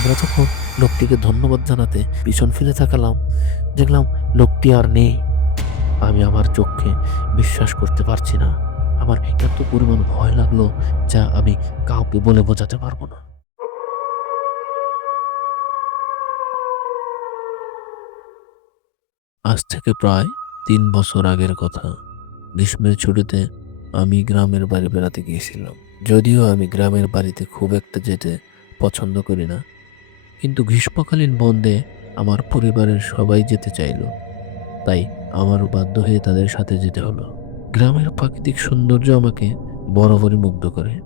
আমরা যখন লোকটিকে ধন্যবাদ জানাতে পিছন ফিরে থাকালাম দেখলাম লোকটি আর নেই। আমি আমার চোখকে বিশ্বাস করতে পারছি না। আমার এত পরিমাণ ভয় লাগল যা আমি কাউকে বলে বোঝাতে পারব না। আজ থেকে প্রায় তিন বছর আগের কথা। গ্রীষ্মের ছুটিতে আমি গ্রামের বাড়ি বেড়াতে গিয়েছিলাম। যদিও আমি গ্রামের বাড়িতে খুব একটা যেতে পছন্দ করি না কিন্তু গ্রীষ্মকালীন বন্ধে আমার পরিবারের সবাই যেতে চাইলো। তাই আমারও বাধ্য হয়ে তাদের সাথে যেতে হলো। গ্রামের প্রাকৃতিক সৌন্দর্য আমাকে বরাবরই মুগ্ধ করে।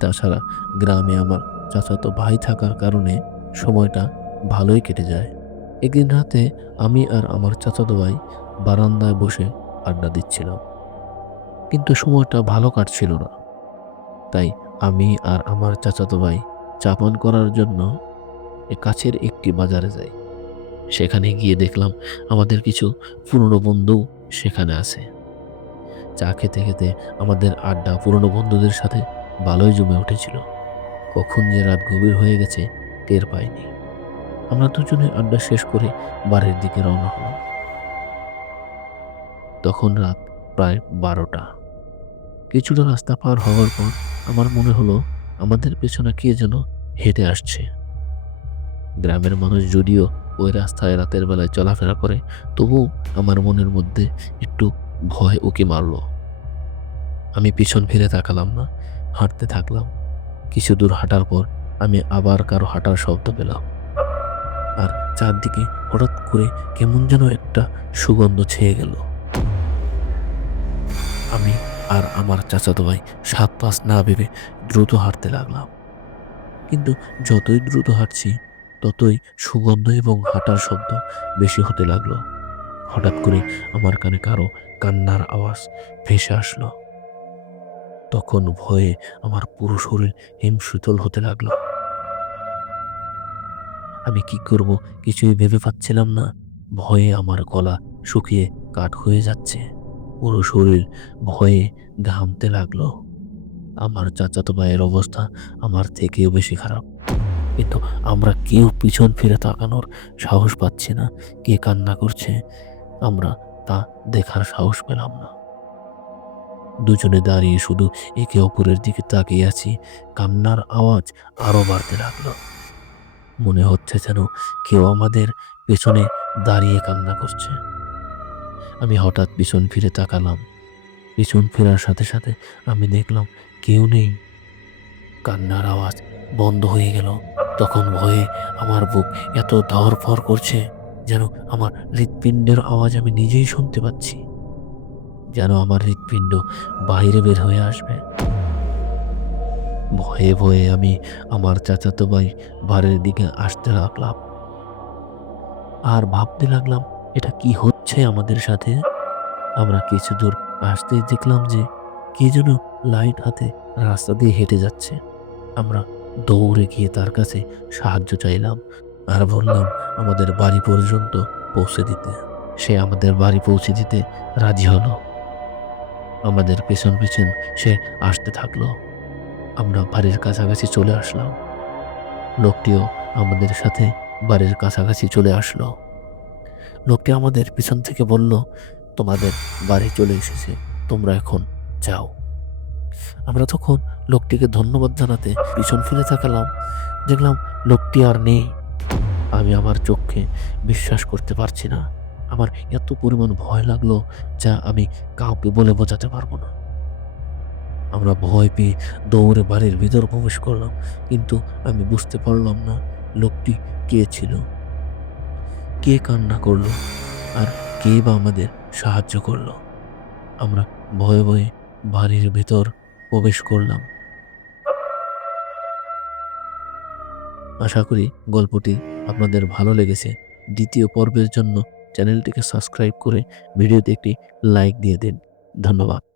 তাছাড়া গ্রামে আমার চাচাতো ভাই থাকার কারণে সময়টা ভালোই কেটে যায়। একদিন রাতে আমি আর আমার চাচাতো ভাই বারান্দায় বসে আড্ডা দিচ্ছিলাম। কিন্তু সময়টা ভালো কাটছিল না। তাই আমি আর আমার চাচাতো ভাই চাপান করার জন্য কাছের একটি বাজারে যাই। সেখানে গিয়ে দেখলাম আমাদের কিছু পুরনো বন্ধু সেখানে আছে। চা খেতে খেতে আমাদের আড্ডা পুরনো বন্ধুদের সাথে ভালোই জমে উঠেছিল। কখন যে রাত গভীর হয়ে গেছে টের পাইনি। আমরা দুজনে আড্ডা শেষ করে বাড়ির দিকে রওনা হলাম। তখন রাত প্রায় বারোটা। কিছুটা রাস্তা পার হওয়ার পর আমার মনে হলো, আমাদের পেছনে কে যেন হেঁটে আসছে। গ্রামের মানুষ যদিও ওই রাস্তায় রাতের বেলায় চলাফেরা করে তবু আমার মনের মধ্যে একটু ভয় উকি মারলো। আমি পিছন ফিরে তাকালাম না, হাঁটতে থাকলাম। কিছু দূর হাঁটার পর আমি আবার কারও হাঁটার শব্দ পেলাম। আর চারদিকে হঠাৎ করে কেমন যেন একটা সুগন্ধ ছেয়ে গেল। আমি আর আমার চাচাতো ভাই সাত পাঁচ না ভেবে দ্রুত হাঁটতে লাগলাম। কিন্তু যতই দ্রুত হাঁটছি ততই সুগন্ধ এবং হাঁটার শব্দ বেশি হতে লাগল। হঠাৎ করে আমার কানে কারও কান্নার আওয়াজ ভেসে আসলো। তখন ভয়ে আমার পুরো শরীর হিমশীতল হতে লাগল। আমি কি করব কিছুই ভেবে পাচ্ছিলাম না। ভয়ে আমার গলা শুকিয়ে কাঠ হয়ে যাচ্ছে। পুরো শরীর ভয়ে ঘামতে লাগল। আমার চাচাতো ভাইয়ের অবস্থা আমার থেকেও বেশি খারাপ। কিন্তু আমরা কেউ পিছন ফিরে তাকানোর সাহস পাচ্ছি না। কে কান্না করছে? আমরা তা দেখার সাহস পেলাম না। দুজনে দাঁড়িয়ে শুধু একে অপরের দিকে তাকিয়ে আছি। কান্নার আওয়াজ আরও বাড়তে লাগল। মনে হচ্ছে যেন কেউ আমাদের পেছনে দাঁড়িয়ে কান্না করছে। আমি হঠাৎ পিছন ফিরে তাকালাম। পিছন ফেরার সাথে সাথে আমি দেখলাম কেউ নেই। কান্নার আওয়াজ বন্ধ হয়ে গেল। তখন ভয়ে আমার বুক এত ধরফর করছে যেন আমার হৃৎপিণ্ডের আওয়াজ আমি নিজেই শুনতে পাচ্ছি। যেন আমার হৃৎপিণ্ড বাইরে বের হয়ে আসবে। ভয়ে ভয়ে আমি আমার চাচাতো ভাই বাড়ির দিকে আসতে লাগলাম। আর ভাবতে লাগলাম, এটা কি হচ্ছে আমাদের সাথে? আমরা কিছু দূর আসতেই দেখলাম যে কে যেন লাইট হাতে রাস্তা দিয়ে হেঁটে যাচ্ছে। আমরা দৌড়ে গিয়ে তার কাছে সাহায্য চাইলাম আর বললাম, আমাদের বাড়ি পর্যন্ত পৌঁছে দিতে। সে আমাদের বাড়ি পৌঁছে দিতে রাজি হলো। আমাদের পেছন পেছন সে আসতে থাকল। আমরা বাড়ির কাছাকাছি চলে আসলাম। লোকটিও আমাদের সাথে বাড়ির কাছাকাছি চলে আসলো। লোকটি আমাদের পিছন থেকে বলল, তোমাদের বাড়ি চলে এসেছে, তোমরা এখন যাও। আমরা তখন লোকটিকে ধন্যবাদ জানাতে পিছন ফিরে তাকালাম। দেখলাম লোকটি আর নেই। আমি আমার চোখকে বিশ্বাস করতে পারছি না। আমার এত পরিমাণ ভয় লাগল যা আমি কাউকে বলে বোঝাতে পারব না। আমরা ভয় পেয়ে দৌড়ে বাড়ির ভিতর প্রবেশ করলাম, কিন্তু আমি বুঝতে পারলাম না লোকটি কে ছিল। কে কান্না করল আর কে বা আমাদের সাহায্য করল? আমরা ভয়ে ভয়ে বাড়ির ভেতর প্রবেশ করলাম। আশা করি গল্পটি আপনাদের ভালো লেগেছে। দ্বিতীয় পর্বের জন্য চ্যানেলটিকে সাবস্ক্রাইব করে ভিডিওতে একটি লাইক দিয়ে দিন। ধন্যবাদ।